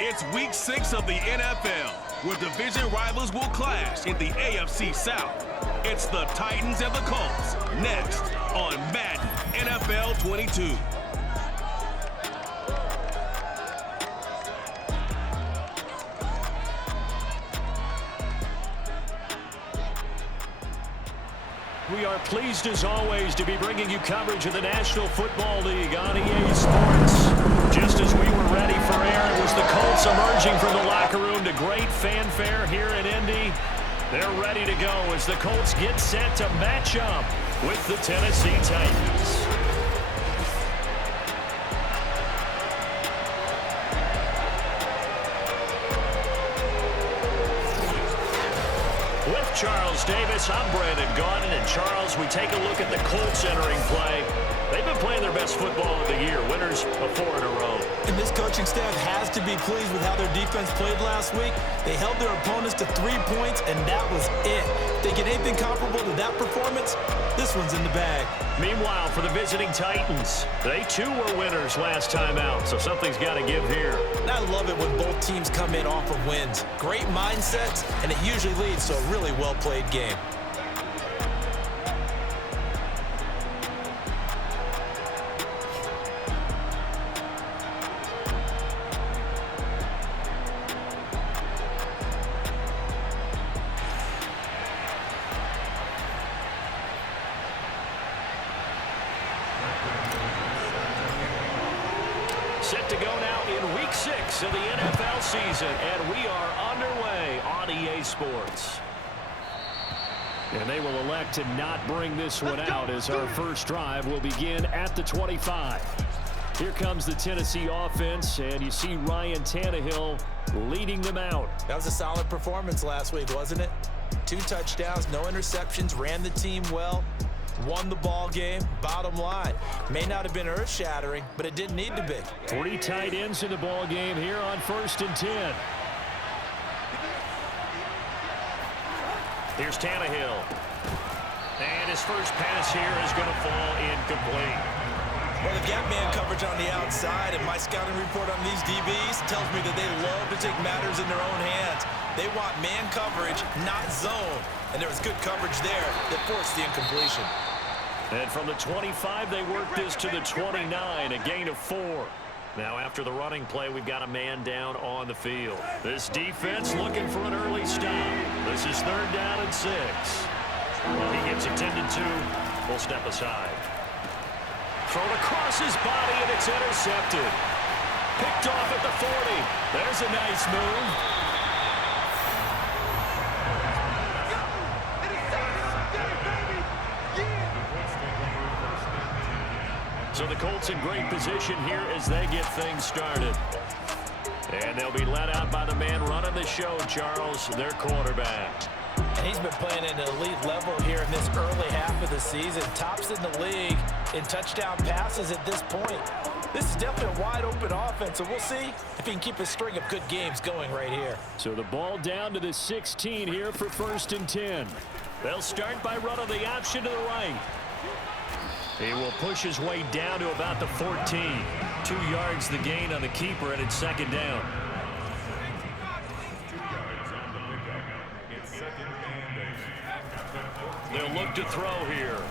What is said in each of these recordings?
It's Week 6 of the NFL, where division rivals will clash in the AFC South. It's the Titans and the Colts, next on Madden NFL 22. We are pleased as always to be bringing you coverage of the National Football League on EA Sports. Just as we were ready for air, it was the Colts emerging from the locker room to great fanfare here in Indy. They're ready to go as the Colts get set to match up with the Tennessee Titans. With Charles Davis, I'm Brandon Gaudin, and Charles, we take a look at the Colts entering play. They've been playing their best football of the year, winners of 4 in a row. And this coaching staff has to be pleased with how their defense played last week. They held their opponents to 3 points, and that was it. If they get anything comparable to that performance, this one's in the bag. Meanwhile, for the visiting Titans, they too were winners last time out, so something's got to give here. And I love it when both teams come in off of wins. Great mindsets, and it usually leads to a really well-played game. Set to go now in Week 6 of the NFL season, and we are underway on EA Sports. And they will elect to not bring this one out as our first drive will begin at the 25. Here comes the Tennessee offense, and you see Ryan Tannehill leading them out. That was a solid performance last week, wasn't it? 2 touchdowns, no interceptions, ran the team well. Won the ball game. Bottom line, may not have been earth-shattering, but it didn't need to be. 3 tight ends in the ball game here on 1st and 10. Here's Tannehill. And his first pass here is going to fall incomplete. Well, they've got man coverage on the outside, and my scouting report on these DBs tells me that they love to take matters in their own hands. They want man coverage, not zone. And there was good coverage there that forced the incompletion. And from the 25, they work this to the 29, a gain of 4. Now after the running play, we've got a man down on the field. This defense looking for an early stop. This is 3rd down and 6. He gets attended to. We'll step aside. Thrown across his body, and it's intercepted. Picked off at the 40. There's a nice move. So the Colts in great position here as they get things started. And they'll be let out by the man running the show, Charles, their quarterback. And he's been playing at an elite level here in this early half of the season. Tops in the league in touchdown passes at this point. This is definitely a wide-open offense, and we'll see if he can keep a string of good games going right here. So the ball down to the 16 here for 1st and 10. They'll start by running the option to the right. He will push his way down to about the 14. 2 yards the gain on the keeper, and it's 2nd down. They'll look to throw here.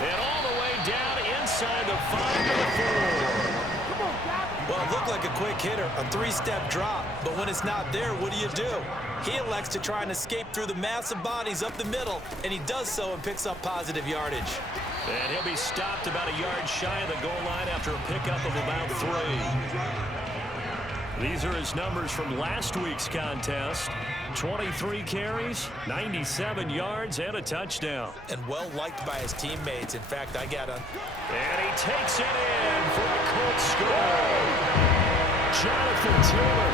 And all the way down inside the 5 to the 4. Well, it looked like a quick hitter, a 3-step drop. But when it's not there, what do? He elects to try and escape through the massive bodies up the middle, and he does so and picks up positive yardage. And he'll be stopped about a yard shy of the goal line after a pickup of about 3. These are his numbers from last week's contest. 23 carries, 97 yards, and a touchdown. And well-liked by his teammates. In fact, I got a... And he takes it in for a Colts score. Jonathan Taylor,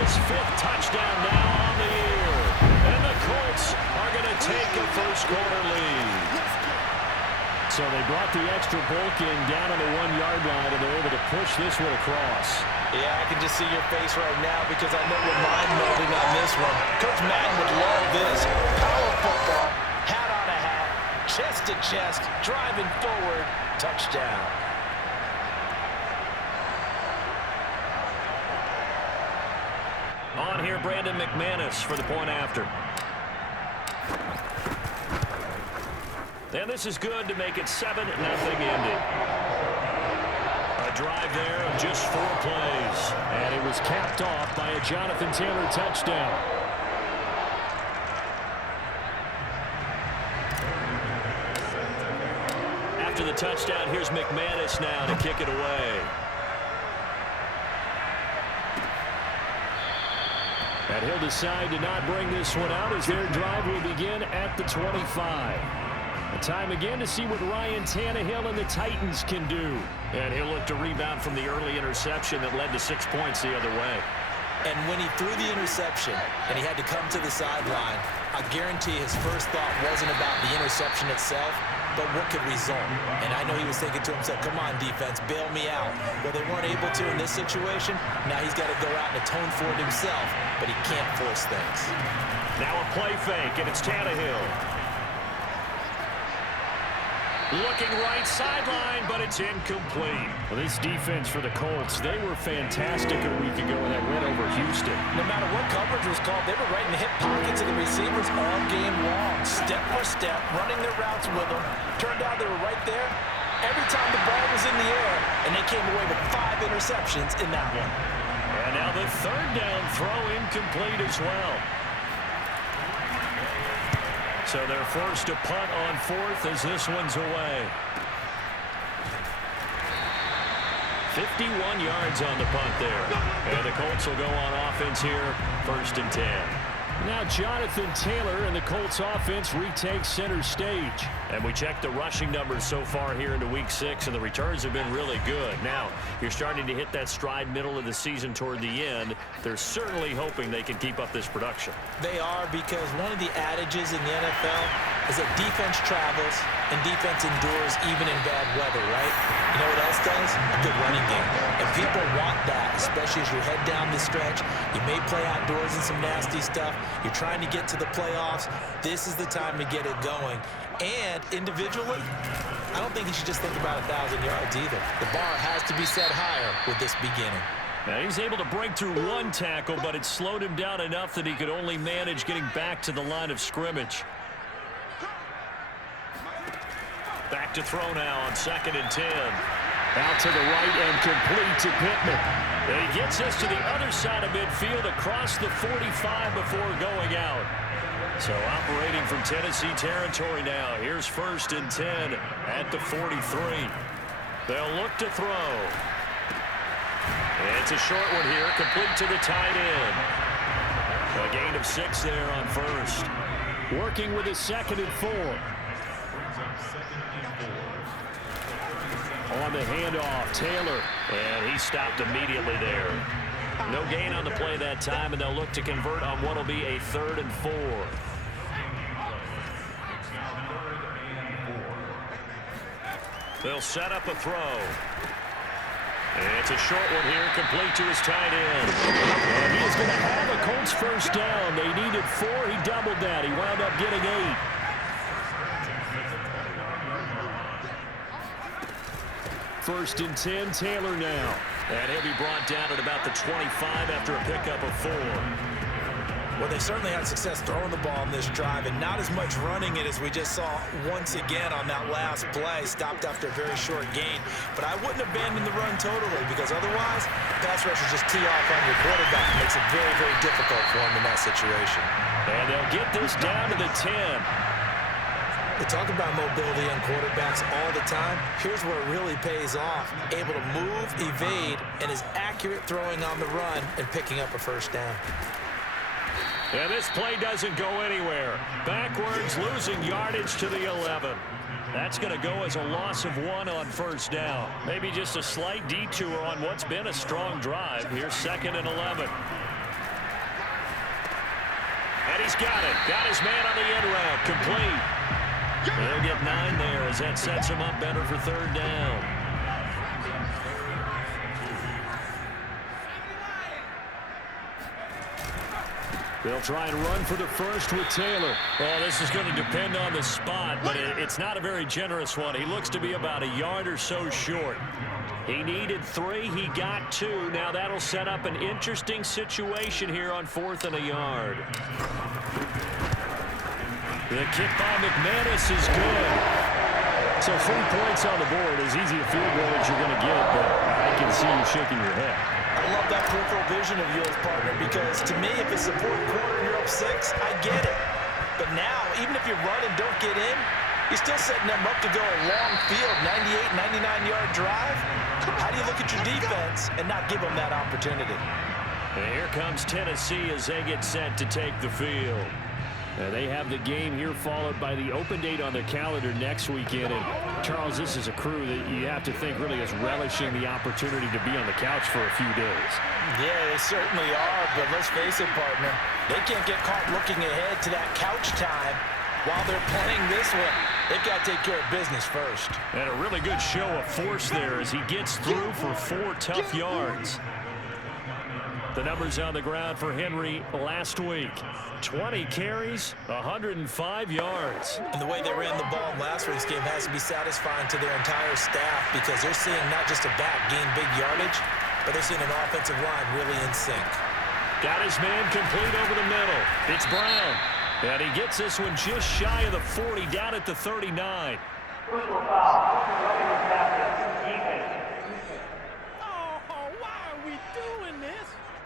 his 5th touchdown now on the year. And the Colts are going to take a first-quarter lead. So they brought the extra bulk in down on the 1-yard line, and they're able to push this one across. Yeah, I can just see your face right now because I know you're mind-melding on this one. Coach Madden would love this. Power football, hat on a hat, chest to chest, driving forward, touchdown. here, Brandon McManus for the point after. And this is good to make it 7-0 Indy. A drive there of just 4 plays. And it was capped off by a Jonathan Taylor touchdown. After the touchdown, here's McManus now to kick it away. And he'll decide to not bring this one out as their drive will begin at the 25. A time again to see what Ryan Tannehill and the Titans can do. And he'll look to rebound from the early interception that led to 6 points the other way. And when he threw the interception and he had to come to the sideline, I guarantee his first thought wasn't about the interception itself, but what could result. And I know he was thinking to himself, come on, defense, bail me out. Well, they weren't able to in this situation. Now he's got to go out and atone for it himself, but he can't force things. Now a play fake, and it's Tannehill. Looking right sideline, but it's incomplete. Well, this defense for the Colts, they were fantastic a week ago in that win over Houston. No matter what coverage was called, they were right in the hip pockets of the receivers all game long. Step for step, running their routes with them. Turned out they were right there every time the ball was in the air, and they came away with 5 interceptions in that one. And now the third down throw incomplete as well. So they're forced to punt on 4th as this one's away. 51 yards on the punt there. And the Colts will go on offense here, 1st and 10. Now Jonathan Taylor and the Colts offense retake center stage. And we checked the rushing numbers so far here into week 6, and the returns have been really good. Now, you're starting to hit that stride middle of the season toward the end. They're certainly hoping they can keep up this production. They are, because one of the adages in the NFL is that defense travels and defense endures even in bad weather, right? You know what else does? A good running game. And people want that, especially as you head down the stretch. You may play outdoors in some nasty stuff. You're trying to get to the playoffs. This is the time to get it going. And individually, I don't think you should just think about 1,000 yards either. The bar has to be set higher with this beginning. Now he's able to break through 1 tackle, but it slowed him down enough that he could only manage getting back to the line of scrimmage. Back to throw now on 2nd and 10. Out to the right and complete to Pittman. And he gets us to the other side of midfield across the 45 before going out. So operating from Tennessee territory now. Here's 1st and 10 at the 43. They'll look to throw. And it's a short one here, complete to the tight end. A gain of 6 there on 1st. Working with a 2nd and 4. On the handoff, Taylor. And he stopped immediately there. No gain on the play that time, and they'll look to convert on what will be a 3rd and 4. They'll set up a throw. And it's a short one here, complete to his tight end. And he is going to have a Colts first down. They needed 4. He doubled that. He wound up getting 8. First and 10, Taylor now. And he'll be brought down at about the 25 after a pickup of 4. Well, they certainly had success throwing the ball in this drive, and not as much running it as we just saw once again on that last play. Stopped after a very short gain. But I wouldn't abandon the run totally, because otherwise, pass rushers just tee off on your quarterback. It makes it very, very difficult for him in that situation. And they'll get this down to the 10. They talk about mobility on quarterbacks all the time. Here's where it really pays off. Able to move, evade, and is accurate throwing on the run and picking up a first down. And this play doesn't go anywhere. Backwards, losing yardage to the 11. That's going to go as a loss of 1 on 1st down. Maybe just a slight detour on what's been a strong drive. Here's 2nd and 11. And he's got it. Got his man on the end route. Complete. They'll get 9 there as that sets him up better for 3rd down. They'll try and run for the first with Taylor. Well, this is going to depend on the spot, but it's not a very generous one. He looks to be about a yard or so short. He needed 3. He got 2. Now that'll set up an interesting situation here on 4th and a yard. The kick by McManus is good. So 3 points on the board, as easy a field goal as you're going to get, but I can see you shaking your head. I love that peripheral vision of yours, partner, because to me, if it's the 4th quarter and you're up 6, I get it. But now, even if you run and don't get in, you're still setting them up to go a long field, 98, 99-yard drive. How do you look at your defense and not give them that opportunity? And here comes Tennessee as they get set to take the field. They have the game here followed by the open date on their calendar next weekend. And Charles, this is a crew that you have to think really is relishing the opportunity to be on the couch for a few days. Yeah, they certainly are, but let's face it, partner. They can't get caught looking ahead to that couch time while they're playing this one. They've got to take care of business first. And a really good show of force there as he gets through for 4 tough yards. The numbers on the ground for Henry last week. 20 carries, 105 yards. And the way they ran the ball in last week's game has to be satisfying to their entire staff because they're seeing not just a back gain big yardage, but they're seeing an offensive line really in sync. Got his man complete over the middle. It's Brown. And he gets this one just shy of the 40, down at the 39.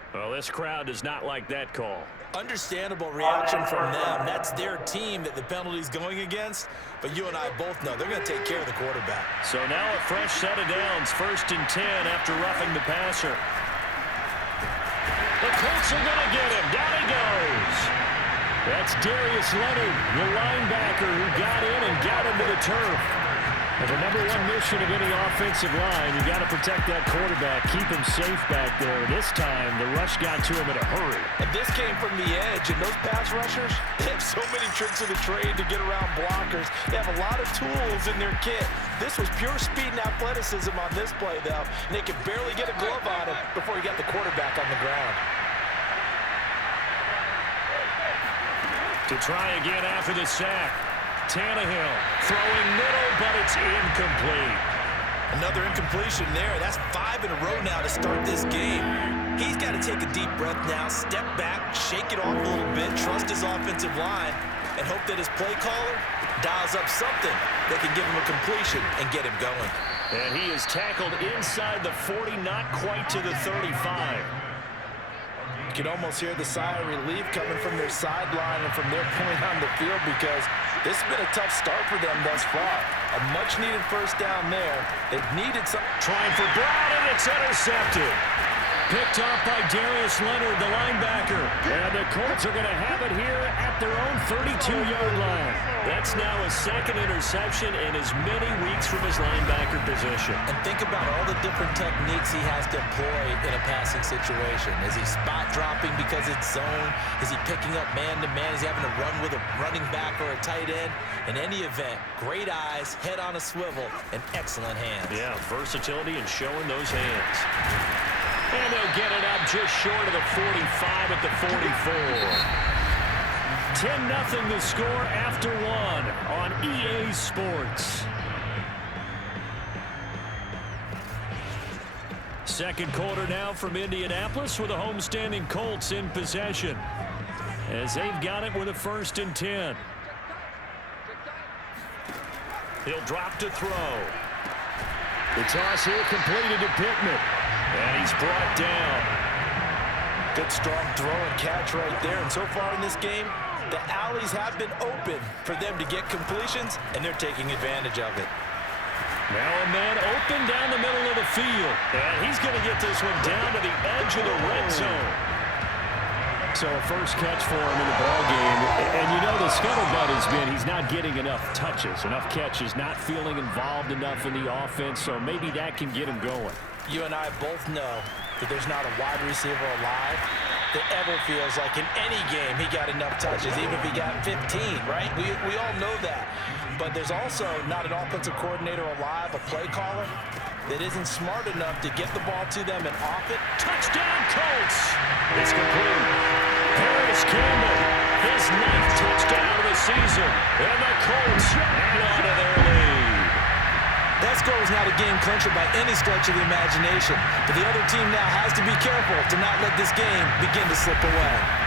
Well, this crowd does not like that call. Understandable reaction from them. That's their team that the penalty's going against. But you and I both know they're going to take care of the quarterback. So now a fresh set of downs. 1st and 10 after roughing the passer. The Colts are going to get him. Down he goes. That's Darius Leonard, the linebacker who got in and got into the turf. And the number 1 mission of any offensive line, you got to protect that quarterback, keep him safe back there. This time, the rush got to him in a hurry. And this came from the edge, and those pass rushers, they have so many tricks of the trade to get around blockers. They have a lot of tools in their kit. This was pure speed and athleticism on this play, though, and they could barely get a glove on him before he got the quarterback on the ground. To try again after the sack. Tannehill throwing middle, but it's incomplete. Another incompletion there. That's 5 in a row now to start this game. He's got to take a deep breath now, step back, shake it off a little bit, trust his offensive line, and hope that his play caller dials up something that can give him a completion and get him going. And he is tackled inside the 40, not quite to the 35. You can almost hear the sigh of relief coming from their sideline and from their point on the field because this has been a tough start for them thus far. A much-needed first down there. They've needed some. Trying for Brown, and it's intercepted. Picked off by Darius Leonard, the linebacker. And the Colts are going to have it here at their own 32-yard line. That's now a 2nd interception in as many weeks from his linebacker position. And think about all the different techniques he has to employ in a passing situation. Is he spot dropping because it's zone? Is he picking up man-to-man? Is he having to run with a running back or a tight end? In any event, great eyes, head on a swivel, and excellent hands. Yeah, versatility and showing those hands. And they'll get it up just short of the 45 at the 44. 10-0 the score after 1 on EA Sports. Second quarter now from Indianapolis with the homestanding Colts in possession as they've got it with a 1st and 10. He'll drop to throw. The toss here completed to Pittman. And he's brought down. Good strong throw and catch right there. And so far in this game, the alleys have been open for them to get completions, and they're taking advantage of it. Now a man open down the middle of the field. And he's going to get this one down to the edge of the red zone. So a first catch for him in the ball game. And you know the scuttlebutt has been he's not getting enough touches, enough catches, not feeling involved enough in the offense. So maybe that can get him going. You and I both know that there's not a wide receiver alive that ever feels like in any game he got enough touches, even if he got 15, right? We all know that. But there's also not an offensive coordinator alive, a play caller, that isn't smart enough to get the ball to them and off it. Touchdown, Colts! It's complete. Paris Campbell, his 9th touchdown of the season. And the Colts hang on to their lead. That score was not a game clincher by any stretch of the imagination. But the other team now has to be careful to not let this game begin to slip away.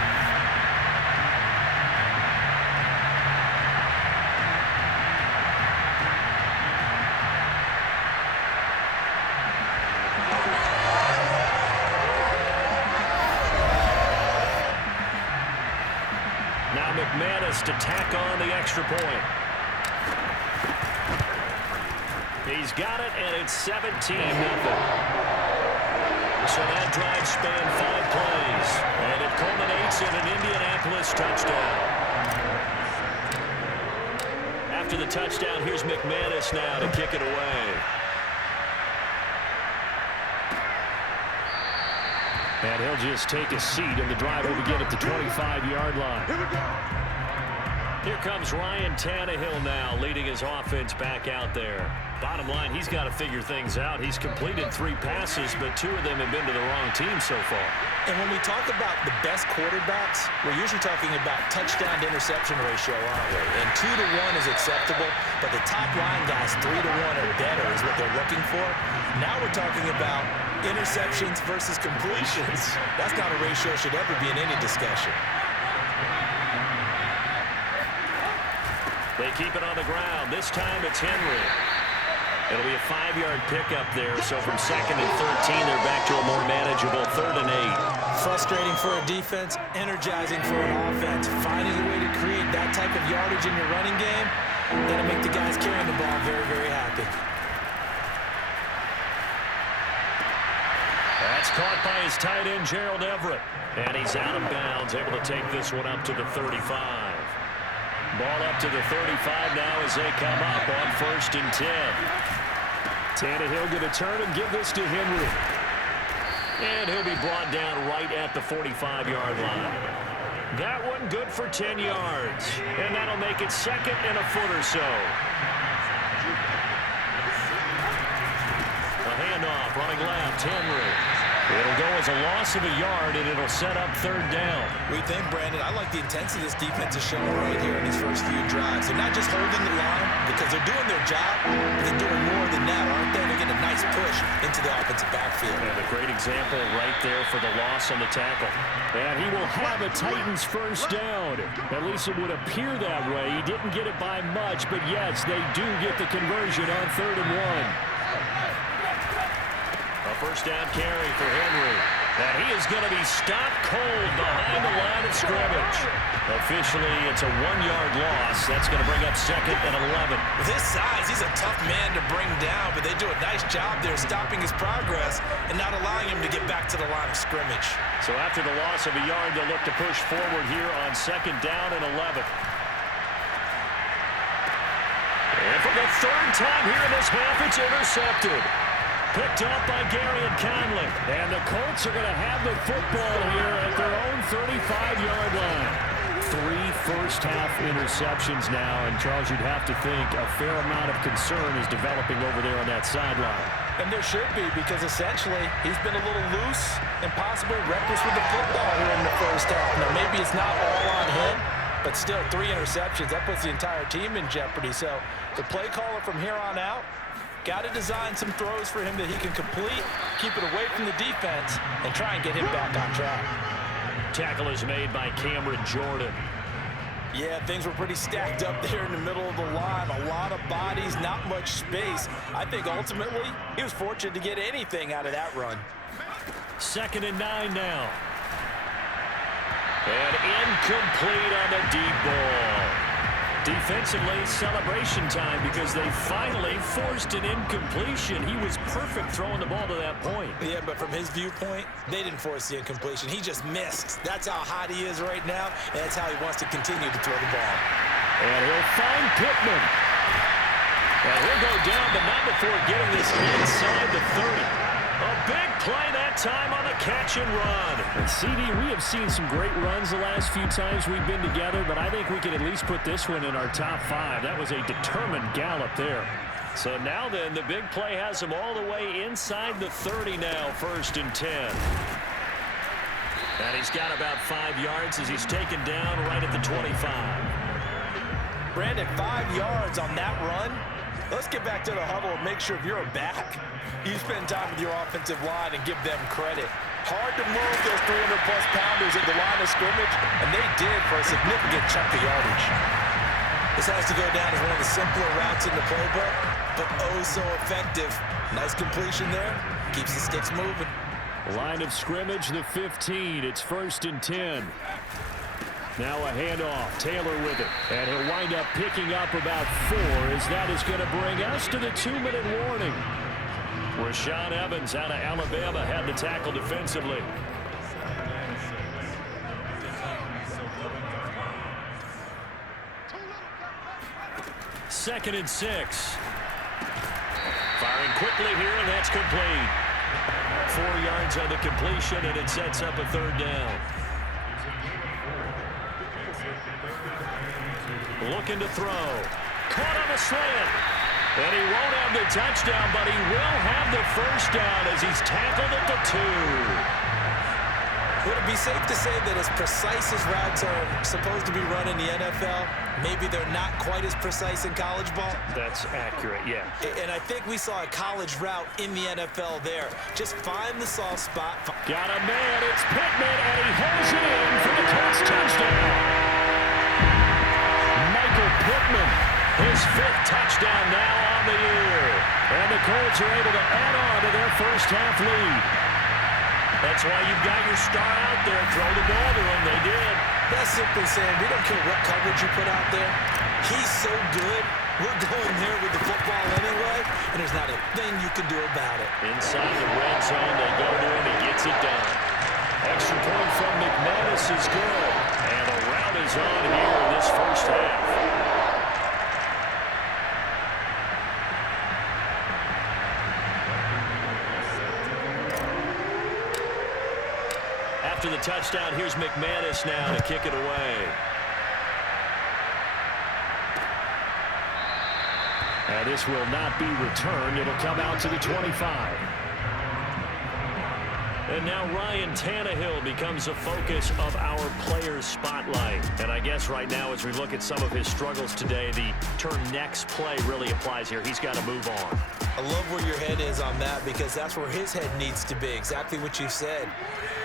To tack on the extra point. He's got it, and it's 17-0. So that drive spanned 5 plays, and it culminates in an Indianapolis touchdown. After the touchdown, here's McManus now to kick it away. And he'll just take a seat, and the drive will begin at the 25-yard line. Here we go. Here comes Ryan Tannehill now, leading his offense back out there. Bottom line, he's got to figure things out. He's completed 3 passes, but 2 of them have been to the wrong team so far. And when we talk about the best quarterbacks, we're usually talking about touchdown to interception ratio, aren't we? And 2 to 1 is acceptable, but the top line guys, 3 to 1 or better is what they're looking for. Now we're talking about interceptions versus completions. That's not a ratio that should ever be in any discussion. They keep it on the ground. This time it's Henry. It'll be a 5-yard pickup there. So from 2nd and 13, they're back to a more manageable 3rd and 8. Frustrating for a defense, energizing for an offense. Finding a way to create that type of yardage in your running game, that'll make the guys carrying the ball very, very happy. That's caught by his tight end, Gerald Everett. And he's out of bounds, able to take this one up to the 35. Ball up to the 35 now as they come up on 1st and 10. Tannehill going to turn and give this to Henry. And he'll be brought down right at the 45-yard line. That one good for 10 yards. And that'll make it 2nd and a foot or so. A handoff, running left, Henry. It'll go as a loss of a yard, and it'll set up 3rd down. We think, Brandon, I like the intensity this defense is showing right here in these first few drives. They're not just holding the line because they're doing their job, but they're doing more than that, aren't they? They're getting a nice push into the offensive backfield. And a great example right there for the loss on the tackle. And he will have a Titans 1st down. At least it would appear that way. He didn't get it by much, but yes, they do get the conversion on 3rd and 1. A 1st down carry for Henry. And he is going to be stopped cold behind the line of scrimmage. Officially, it's a 1-yard loss. That's going to bring up 2nd and 11. With his size, he's a tough man to bring down, but they do a nice job there stopping his progress and not allowing him to get back to the line of scrimmage. So after the loss of a yard, they'll look to push forward here on 2nd down and 11. And for the 3rd time here in this half, it's intercepted. Picked up by Gary and Conley. And the Colts are going to have the football here at their own 35-yard line. 3 first-half interceptions now, and Charles, you'd have to think a fair amount of concern is developing over there on that sideline. And there should be, because essentially he's been a little loose and possibly reckless with the football here in the first half. Now, maybe it's not all on him, but still 3 interceptions. That puts the entire team in jeopardy. So the play caller from here on out, got to design some throws for him that he can complete, keep it away from the defense, and try and get him back on track. Tackle is made by Cameron Jordan. Yeah, things were pretty stacked up there in the middle of the line. A lot of bodies, not much space. I think ultimately he was fortunate to get anything out of that run. 2nd and 9 now. And incomplete on the deep ball. Defensively, celebration time because they finally forced an incompletion. He was perfect throwing the ball to that point. Yeah, but from his viewpoint, they didn't force the incompletion. He just missed. That's how hot he is right now, and that's how he wants to continue to throw the ball. And he'll find Pittman. And he'll go down, but not before getting this inside the 30. A big play that time on the catch and run. And CD, we have seen some great runs the last few times we've been together, but I think we can at least put this one in our top 5. That was a determined gallop there. So now then, the big play has him all the way inside the 30 now, 1st and 10. And he's got about 5 yards as he's taken down right at the 25. Brandon, 5 yards on that run. Let's get back to the huddle and make sure if you're a back, you spend time with your offensive line and give them credit. Hard to move those 300-plus pounders at the line of scrimmage, and they did for a significant chunk of yardage. This has to go down as one of the simpler routes in the playbook, but oh so effective. Nice completion there. Keeps the sticks moving. Line of scrimmage, the 15. It's 1st and 10. Now a handoff. Taylor with it. And he'll wind up picking up about 4 as that is going to bring us to the 2-minute warning. Rashaan Evans out of Alabama had the tackle defensively. Second and 6. Firing quickly here, and that's complete. 4 yards on the completion, and it sets up a 3rd down. Looking to throw. Caught on a slant. And he won't have the touchdown, but he will have the 1st down as he's tackled at the 2. Would it be safe to say that as precise as routes are supposed to be run in the NFL, maybe they're not quite as precise in college ball? That's accurate, yeah. And I think we saw a college route in the NFL there. Just find the soft spot. Got a man, it's Pittman, and he holds it in for the Colts touchdown. Michael Pittman, his 5th touchdown now on the year. And the Colts are able to add on to their first half lead. That's why you've got your star out there. Throw the ball to him. They did. That's simply saying we don't care what coverage you put out there. He's so good. We're going there with the football anyway, and there's not a thing you can do about it. Inside the red zone, they go to him. He gets it done. Extra point from McManus is good. And the route is on here in this first half. After the touchdown, here's McManus now to kick it away. And this will not be returned. It'll come out to the 25. And now Ryan Tannehill becomes a focus of our players' spotlight. And I guess right now as we look at some of his struggles today, the term next play really applies here. He's got to move on. I love where your head is on that because that's where his head needs to be, exactly what you said.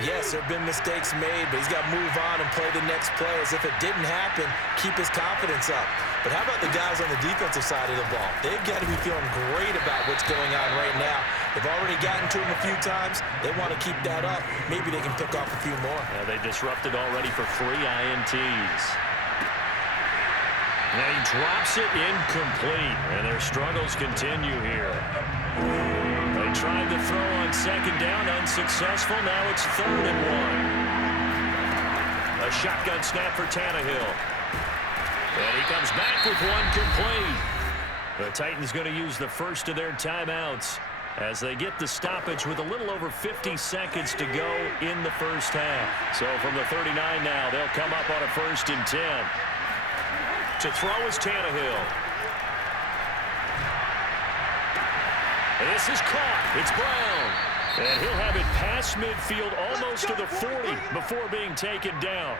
Yes, there have been mistakes made, but he's got to move on and play the next play as if it didn't happen, keep his confidence up. But how about the guys on the defensive side of the ball? They've got to be feeling great about what's going on right now. They've already gotten to him a few times. They want to keep that up. Maybe they can pick off a few more. They disrupted already for 3 INTs. And he drops it incomplete, and their struggles continue here. They tried to throw on 2nd down, unsuccessful. Now it's 3rd and 1. A shotgun snap for Tannehill. And he comes back with 1 complete. The Titans going to use the first of their timeouts as they get the stoppage with a little over 50 seconds to go in the first half. So from the 39 now, they'll come up on a 1st and 10. To throw is Tannehill. And this is caught. It's Brown. And he'll have it past midfield almost to the 40 before being taken down.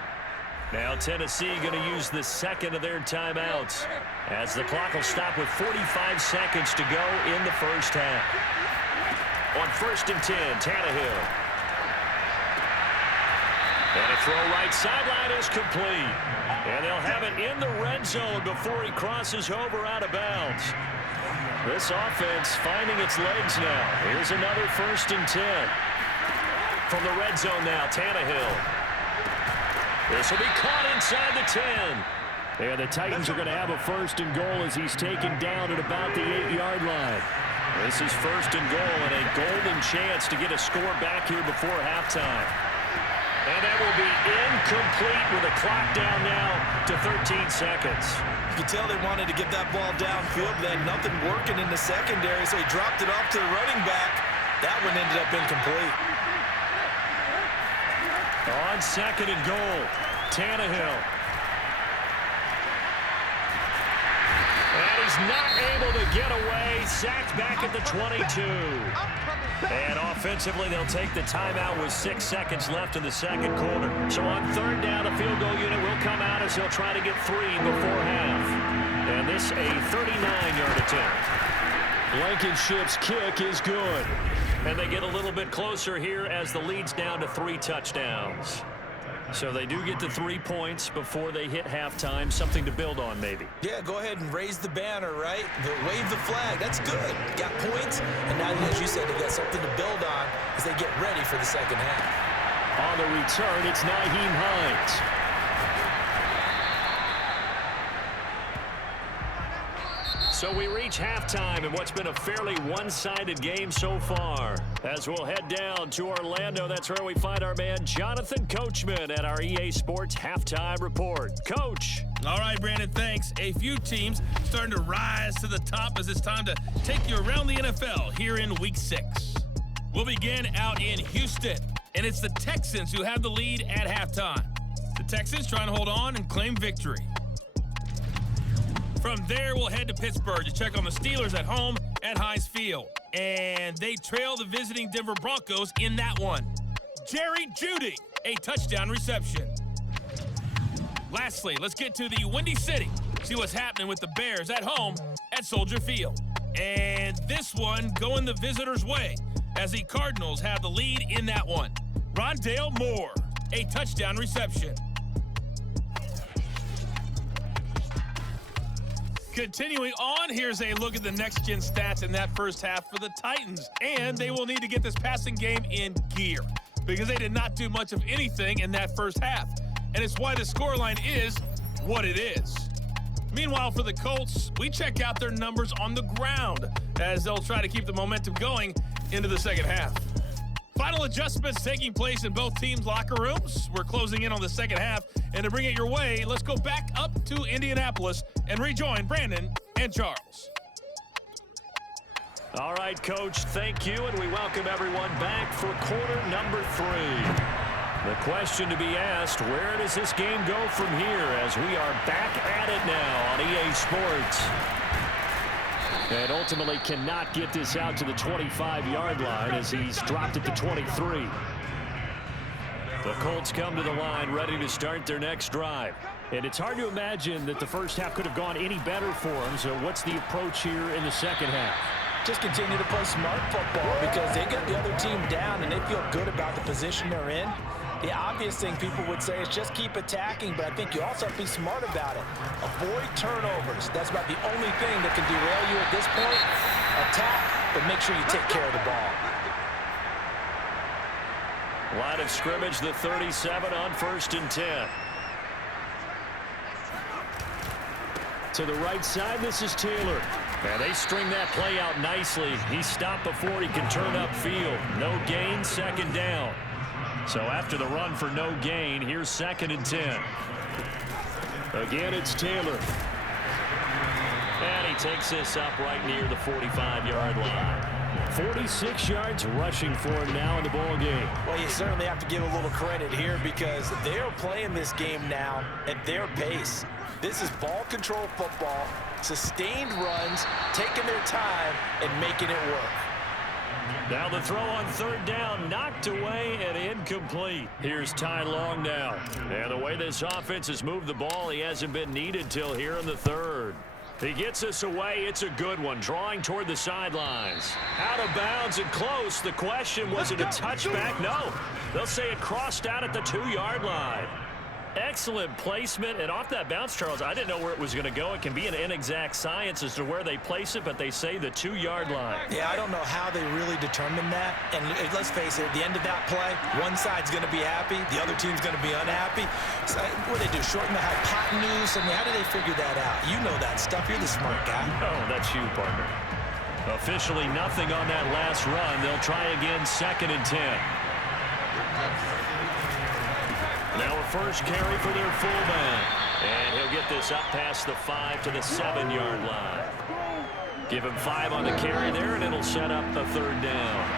Now Tennessee going to use the 2nd of their timeouts as the clock will stop with 45 seconds to go in the first half. On 1st and 10, Tannehill. And a throw right sideline is complete. And they'll have it in the red zone before he crosses over out of bounds. This offense finding its legs now. Here's another 1st and 10. From the red zone now, Tannehill. This will be caught inside the 10. And the Titans are going to have a 1st and goal as he's taken down at about the 8-yard line. This is 1st and goal and a golden chance to get a score back here before halftime. And that will be incomplete with the clock down now to 13 seconds. You can tell they wanted to get that ball downfield. They had nothing working in the secondary, so he dropped it off to the running back. That one ended up incomplete. On 2nd and goal, Tannehill. And he's not able to get away. he's sacked back at the 22. And offensively, they'll take the timeout with 6 seconds left in the second quarter. So on third down, the field goal unit will come out as he'll try to get 3 before half. And this a 39-yard attempt. Blankenship's kick is good. And they get a little bit closer here as the lead's down to 3 touchdowns. So they do get to 3 points before they hit halftime. Something to build on, maybe. Yeah, go ahead and raise the banner, right? Wave the flag. That's good. Got points, and now, as you said, they got something to build on as they get ready for the second half. On the return, it's Nyheim Hines. So we reach halftime in what's been a fairly one-sided game so far. As we'll head down to Orlando, that's where we find our man Jonathan Coachman at our EA Sports Halftime Report. Coach. All right, Brandon, thanks. A few teams starting to rise to the top as it's time to take you around the NFL here in Week 6. We'll begin out in Houston, and it's the Texans who have the lead at halftime. The Texans trying to hold on and claim victory. From there, we'll head to Pittsburgh to check on the Steelers at home at Heinz Field. And they trail the visiting Denver Broncos in that one. Jerry Jeudy, a touchdown reception. Lastly, let's get to the Windy City. See what's happening with the Bears at home at Soldier Field. And this one going the visitors' way as the Cardinals have the lead in that one. Rondale Moore, a touchdown reception. Continuing on, here's a look at the next-gen stats in that first half for the Titans. And they will need to get this passing game in gear because they did not do much of anything in that first half. And it's why the scoreline is what it is. Meanwhile, for the Colts, we check out their numbers on the ground as they'll try to keep the momentum going into the second half. Final adjustments taking place in both teams' locker rooms. We're closing in on the second half. And to bring it your way, let's go back up to Indianapolis and rejoin Brandon and Charles. All right, Coach, thank you, and we welcome everyone back for quarter number 3. The question to be asked, where does this game go from here as we are back at it now on EA Sports? And ultimately cannot get this out to the 25-yard line as he's dropped it to 23. The Colts come to the line ready to start their next drive. And it's hard to imagine that the first half could have gone any better for them. So what's the approach here in the second half? Just continue to play smart football because they get the other team down and they feel good about the position they're in. The obvious thing people would say is just keep attacking, but I think you also have to be smart about it. Avoid turnovers. That's about the only thing that can derail you at this point. Attack, but make sure you take care of the ball. Line of scrimmage, the 37 on 1st and 10. To the right side, this is Taylor. And they string that play out nicely. He stopped before he can turn upfield. No gain, second down. So after the run for no gain, here's 2nd and 10. Again, it's Taylor. And he takes this up right near the 45-yard line. 46 yards rushing for him now in the ball game. Well, you certainly have to give a little credit here because they're playing this game now at their pace. This is ball control football, sustained runs, taking their time, and making it work. Now the throw on 3rd down, knocked away and incomplete. Here's Ty Long now. And the way this offense has moved the ball, he hasn't been needed till here in the 3rd. He gets us away. It's a good one, drawing toward the sidelines. Out of bounds and close. The question, was it a touchback? No. They'll say it crossed out at the 2-yard line. Excellent placement, and off that bounce, Charles, I didn't know where it was going to go. It can be an inexact science as to where they place it, but they say the 2-yard line. Yeah, I don't know how they really determined that. And let's face it, at the end of that play, one side's going to be happy, the other team's going to be unhappy. So what do they do, shorten the hypotenuse? I mean, how do they figure that out? You know that stuff. You're the smart guy. Oh, that's you, partner. Officially nothing on that last run. They'll try again, 2nd and 10. Now a first carry for their fullback. And he'll get this up past the 5 to the 7-yard line. Give him 5 on the carry there, and it'll set up the 3rd down.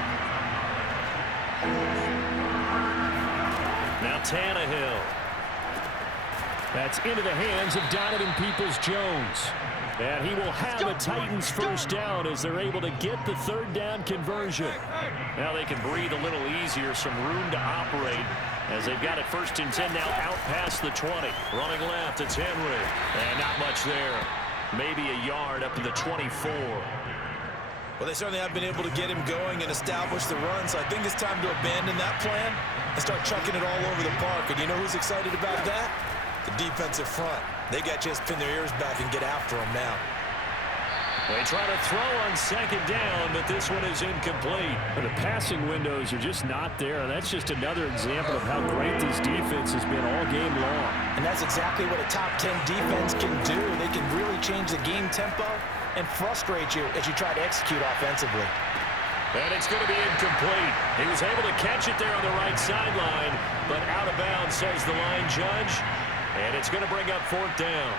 Now Tannehill. That's into the hands of Donovan Peoples-Jones. And he will have a Titans first down as they're able to get the third down conversion. Now they can breathe a little easier, some room to operate as they've got it 1st and 10 now out past the 20. Running left, it's Henry. And not much there. Maybe a yard up to the 24. Well, they certainly have been able to get him going and establish the run, so I think it's time to abandon that plan and start chucking it all over the park. And you know who's excited about that? The defensive front. They got just pin their ears back and get after him now. They try to throw on 2nd down, but this one is incomplete. But the passing windows are just not there. That's just another example of how great this defense has been all game long. And that's exactly what a top 10 defense can do. They can really change the game tempo and frustrate you as you try to execute offensively. And it's going to be incomplete. He was able to catch it there on the right sideline, but out of bounds, says the line judge. And it's going to bring up 4th down.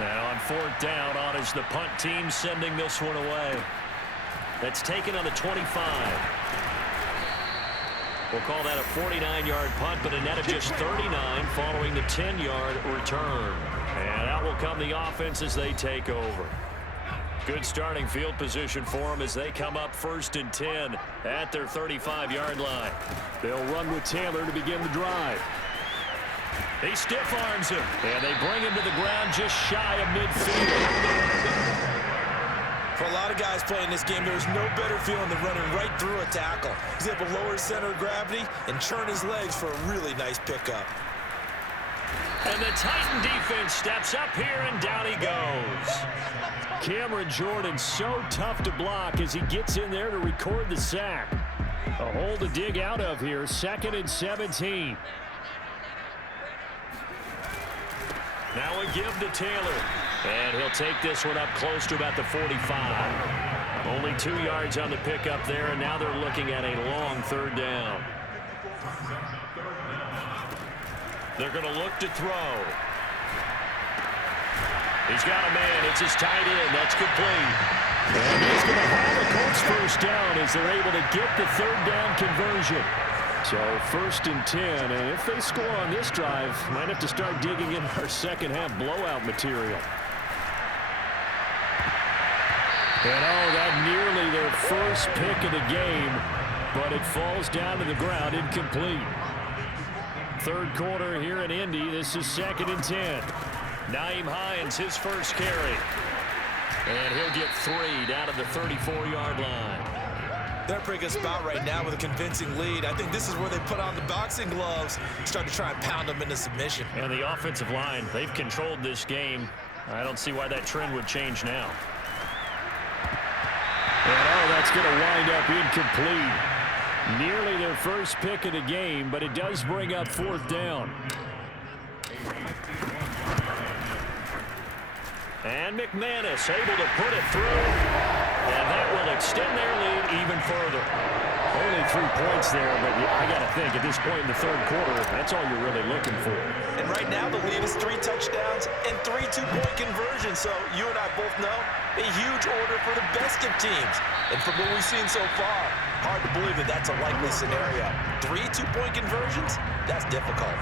Now on 4th down, on is the punt team sending this one away. That's taken on the 25. We'll call that a 49-yard punt, but a net of just 39 following the 10-yard return. And out will come the offense as they take over. Good starting field position for them as they come up 1st and 10 at their 35-yard line. They'll run with Taylor to begin the drive. He stiff arms him, and they bring him to the ground just shy of midfield. For a lot of guys playing this game, there's no better feeling than running right through a tackle. He's able to lower his center of gravity and churn his legs for a really nice pickup. And the Titan defense steps up here, and down he goes. Cameron Jordan so tough to block as he gets in there to record the sack. A hole to dig out of here, 2nd and 17. Now a give to Taylor. And he'll take this one up close to about the 45. Only 2 yards on the pickup there, and now they're looking at a long 3rd down. They're going to look to throw. He's got a man. It's his tight end. That's complete. And he's going to have a Colts first down as they're able to get the 3rd down conversion. So 1st and 10, and if they score on this drive, might have to start digging in our second half blowout material. And oh, that nearly their first pick of the game, but it falls down to the ground incomplete. 3rd quarter here in Indy. This is 2nd and 10. Nyheim Hines, his first carry. And he'll get 3 down to the 34-yard line. They're in a pretty good spot right now with a convincing lead. I think this is where they put on the boxing gloves, start to try and pound them into submission. And the offensive line, they've controlled this game. I don't see why that trend would change now. And oh, that's going to wind up incomplete. Nearly their first pick of the game, but it does bring up 4th down. And McManus able to put it through. And that will extend their lead even further. Only 3 points there, but I got to think at this point in the 3rd quarter, that's all you're really looking for. And right now the lead is 3 touchdowns and 3 two-point conversions. So you and I both know a huge order for the best of teams. And from what we've seen so far, hard to believe that that's a likely scenario. 3 two-point conversions? That's difficult.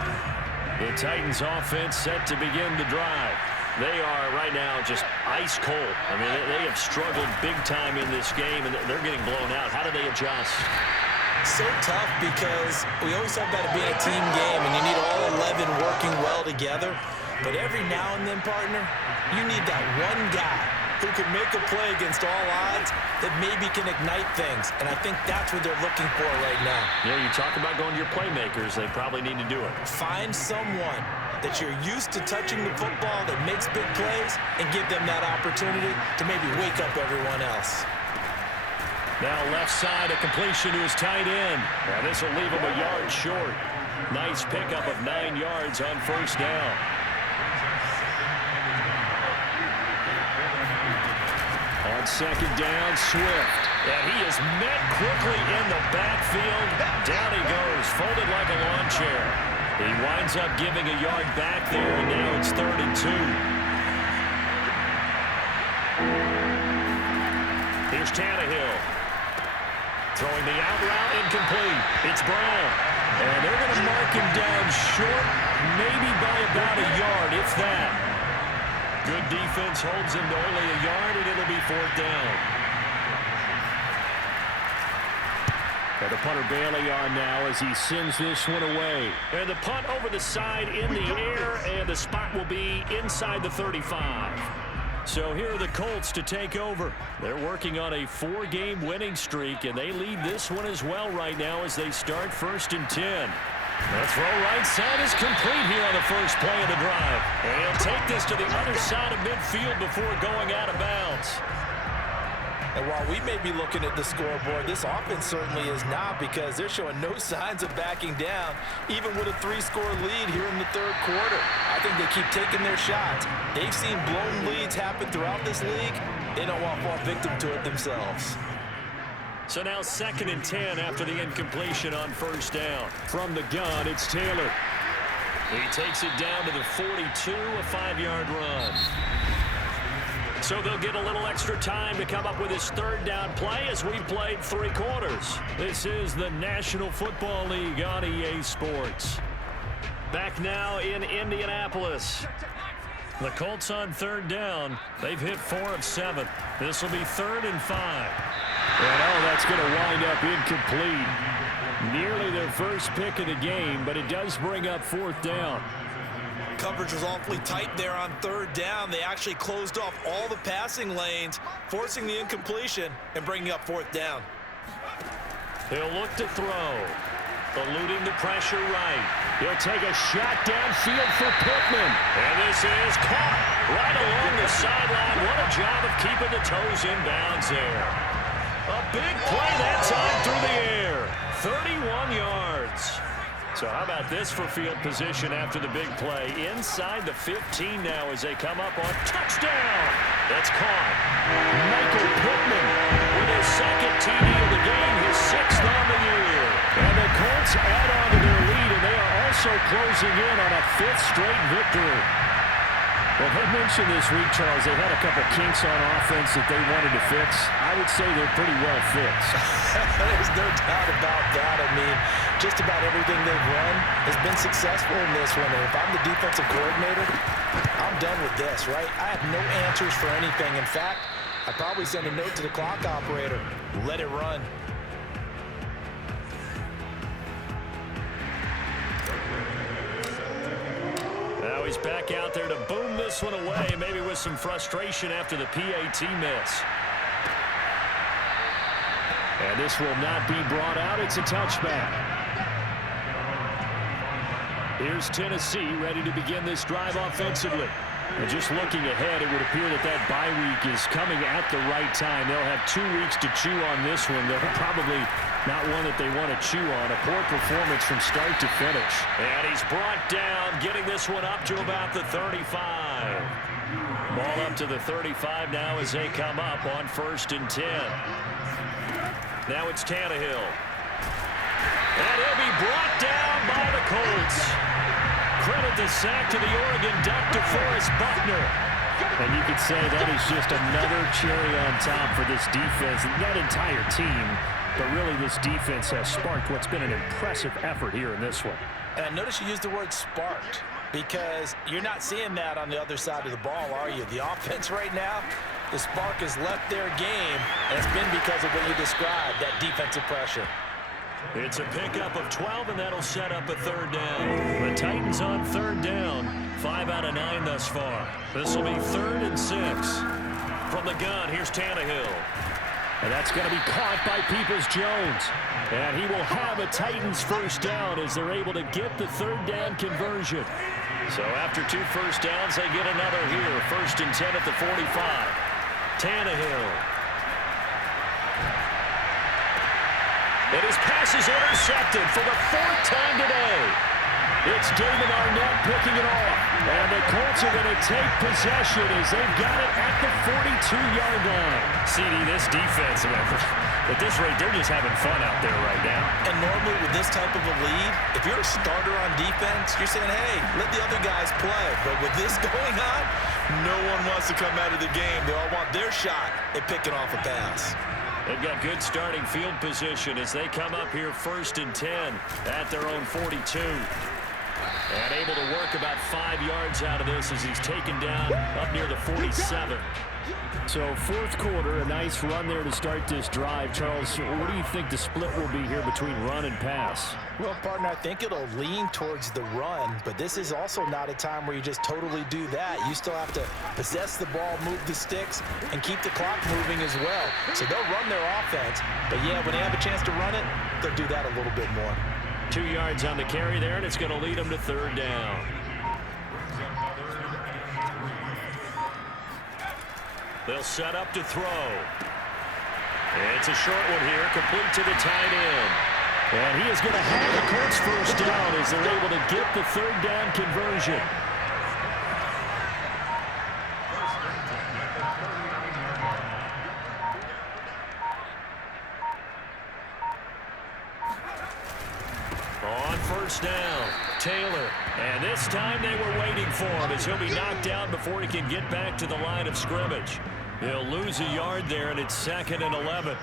The Titans offense set to begin the drive. They are right now just ice cold. I mean, they have struggled big time in this game, and they're getting blown out. How do they adjust? So tough because we always talk about it being a team game, and you need all 11 working well together. But every now and then, partner, you need that one guy who can make a play against all odds that maybe can ignite things. And I think that's what they're looking for right now. Yeah, you talk about going to your playmakers. They probably need to do it. Find someone that you're used to touching the football that makes big plays and give them that opportunity to maybe wake up everyone else. Now left side, a completion to his tight end. Now this will leave him a yard short. Nice pickup of 9 yards on 1st down. On 2nd down, Swift. And he is met quickly in the backfield. Down he goes, folded like a lawn chair. He winds up giving a yard back there, and now it's 3rd and 2. Here's Tannehill. Throwing the out route, incomplete. It's Brown. And they're going to mark him down short, maybe by about a yard, if that. Good defense holds him to only a yard, and it'll be 4th down. And the punter Bailey on now as he sends this one away. And the punt over the side in the air, and the spot will be inside the 35. So here are the Colts to take over. They're working on a 4-game winning streak, and they lead this one as well right now as they start 1st and 10. The throw right side is complete here on the first play of the drive. And he'll take this to the other side of midfield before going out of bounds. And while we may be looking at the scoreboard, this offense certainly is not, because they're showing no signs of backing down, even with a 3-score lead here in the 3rd quarter. I think they keep taking their shots. They've seen blown leads happen throughout this league. They don't want to fall victim to it themselves. So now 2nd and 10 after the incompletion on 1st down. From the gun, it's Taylor. He takes it down to the 42, a 5-yard run. So they'll get a little extra time to come up with his 3rd down play as we played 3 quarters. This is the National Football League on EA Sports. Back now in Indianapolis. The Colts on 3rd down. They've hit 4 of 7. This will be 3rd and 5. And that's going to wind up incomplete. Nearly their first pick of the game, but it does bring up 4th down. Coverage was awfully tight there on 3rd down. They actually closed off all the passing lanes, forcing the incompletion and bringing up 4th down. He'll look to throw. Eluding the pressure right. He'll take a shot downfield for Pittman. And this is caught right along the sideline. What a job of keeping the toes in bounds there. A big play that time through the air. 31 yards. So how about this for field position after the big play? Inside the 15 now as they come up on touchdown. That's caught. Michael Pittman with his 2nd TD of the game, his 6th on the year. And the Colts add on to their lead, and they are also closing in on a 5th straight victory. Well, they mentioned this week, Charles, they had a couple kinks on offense that they wanted to fix. I would say they're pretty well fixed. There's no doubt about that. I mean, just about everything they've run has been successful in this one. And if I'm the defensive coordinator, I'm done with this, right? I have no answers for anything. In fact, I'd probably send a note to the clock operator. Let it run. Now he's back out there to boom this one away, maybe with some frustration after the PAT miss. And this will not be brought out. It's a touchback. Here's Tennessee ready to begin this drive offensively. And just looking ahead, it would appear that that bye week is coming at the right time. They'll have 2 weeks to chew on this one. They're probably not one that they want to chew on. A poor performance from start to finish. And he's brought down, getting this one up to about the 35. Ball up to the 35 now as they come up on 1st and 10. Now it's Tannehill. And he'll be brought down by the Colts. Credit the sack to the Oregon Duck, DeForest Buckner. And you could say that is just another cherry on top for this defense. That entire team, but really this defense has sparked what's been an impressive effort here in this one. And I notice you used the word sparked, because you're not seeing that on the other side of the ball, are you? The offense right now, the spark has left their game, and it's been because of what you described, that defensive pressure. It's a pickup of 12, and that'll set up a 3rd down. The Titans on 3rd down, 5 out of 9 thus far. This will be 3rd and 6. From the gun, here's Tannehill. And that's going to be caught by Peoples-Jones. And he will have a Titans 1st down as they're able to get the 3rd down conversion. So after 2 first downs, they get another here. 1st and 10 at the 45. Tannehill. And his pass is intercepted for the 4th time today. It's David Arnett picking it off. And the Colts are going to take possession as they've got it at the 42-yard line. CD, this defense, at this rate, they're just having fun out there right now. And normally with this type of a lead, if you're a starter on defense, you're saying, hey, let the other guys play. But with this going on, no one wants to come out of the game. They all want their shot at picking off a pass. They've got good starting field position as they come up here 1st and 10 at their own 42. And able to work about 5 yards out of this as he's taken down up near the 47. So fourth quarter, a nice run there to start this drive. Charles, what do you think the split will be here between run and pass? Well, partner, I think it'll lean towards the run, but this is also not a time where you just totally do that. You still have to possess the ball, move the sticks, and keep the clock moving as well. So they'll run their offense, but yeah, when they have a chance to run it, they'll do that a little bit more. 2 yards on the carry there, and it's going to lead them to third down. They'll set up to throw. It's a short one here, complete to the tight end. And he is going to have the Colts first down as they're able to get the third down conversion. On first down, Taylor. And this time they were waiting for him as he'll be knocked down before he can get back to the line of scrimmage. He'll lose a yard there, and it's 2nd and 11.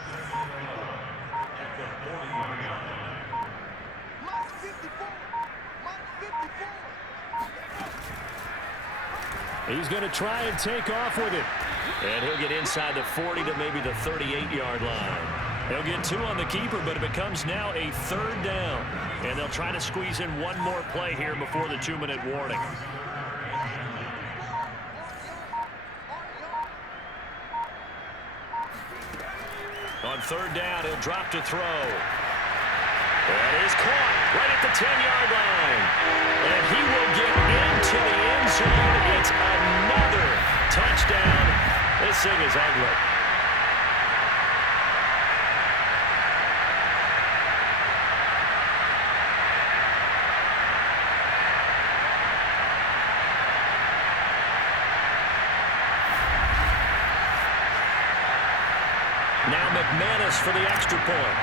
He's going to try and take off with it. And he'll get inside the 40 to maybe the 38-yard line. He'll get 2 on the keeper, but it becomes now a third down. And they'll try to squeeze in one more play here before the 2-minute warning. On third down, he'll drop to throw. That is caught right at the 10-yard line. And he will get into the end zone. It's another touchdown. This thing is ugly. Now McManus for the extra point.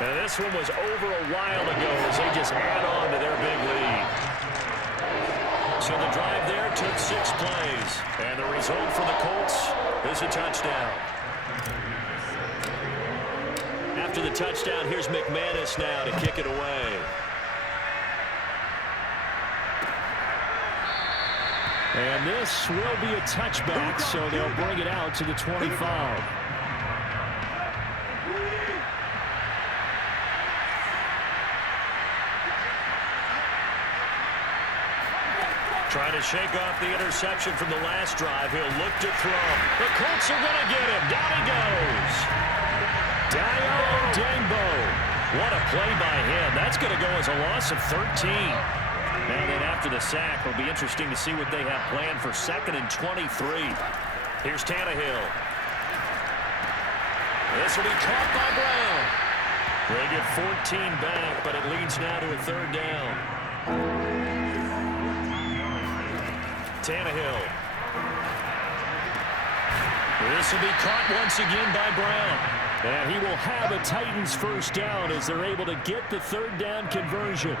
And this one was over a while ago as they just add on to their big lead. So the drive there took 6 plays. And the result for the Colts is a touchdown. After the touchdown, here's McManus now to kick it away. And this will be a touchback, so they'll bring it out to the 25. Trying to shake off the interception from the last drive. He'll look to throw. The Colts are going to get him. Down he goes. Diallo Dangbo. What a play by him. That's going to go as a loss of 13. And then after the sack, it'll be interesting to see what they have planned for 2nd and 23. Here's Tannehill. This will be caught by Brown. They get 14 back, but it leads now to a third down. Tannehill. This will be caught once again by Brown. And he will have a Titans first down as they're able to get the third down conversion.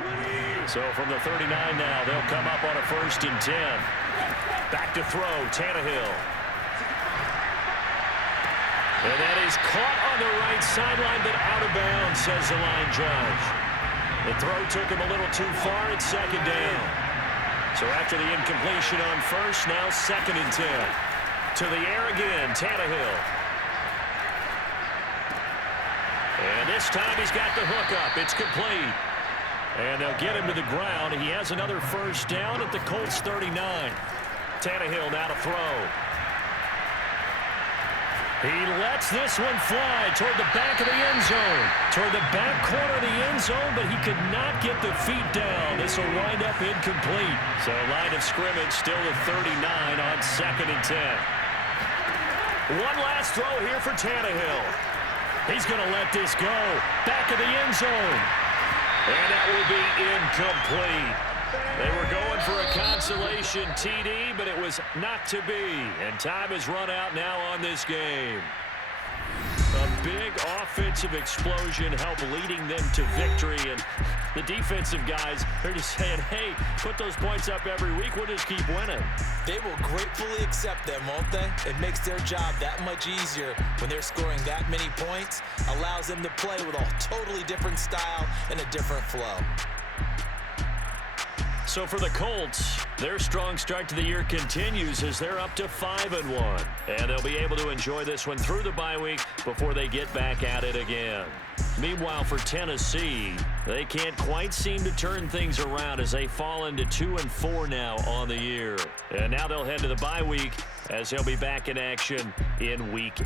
So from the 39 now, they'll come up on a 1st and 10. Back to throw, Tannehill. And that is caught on the right sideline, but out of bounds, says the line judge. The throw took him a little too far. It's 2nd down. So after the incompletion on 1st, now 2nd and 10. To the air again, Tannehill. And this time he's got the hook up. It's complete. And they'll get him to the ground. He has another first down at the Colts 39. Tannehill now to throw. He lets this one fly toward the back of the end zone. Toward the back corner of the end zone, but he could not get the feet down. This will wind up incomplete. So line of scrimmage still at 39 on 2nd and 10. One last throw here for Tannehill. He's going to let this go. Back of the end zone. And that will be incomplete. They were going for a consolation TD, but it was not to be. And time has run out now on this game. big offensive explosion help leading them to victory. And the defensive guys, they're just saying, hey, put those points up every week. We'll just keep winning. They will gratefully accept them, won't they? It makes their job that much easier when they're scoring that many points. Allows them to play with a totally different style and a different flow. So for the Colts, their strong start to the year continues as they're up to 5-1. And they'll be able to enjoy this one through the bye week before they get back at it again. Meanwhile, for Tennessee, they can't quite seem to turn things around as they fall into 2-4 now on the year. And now they'll head to the bye week as they'll be back in action in Week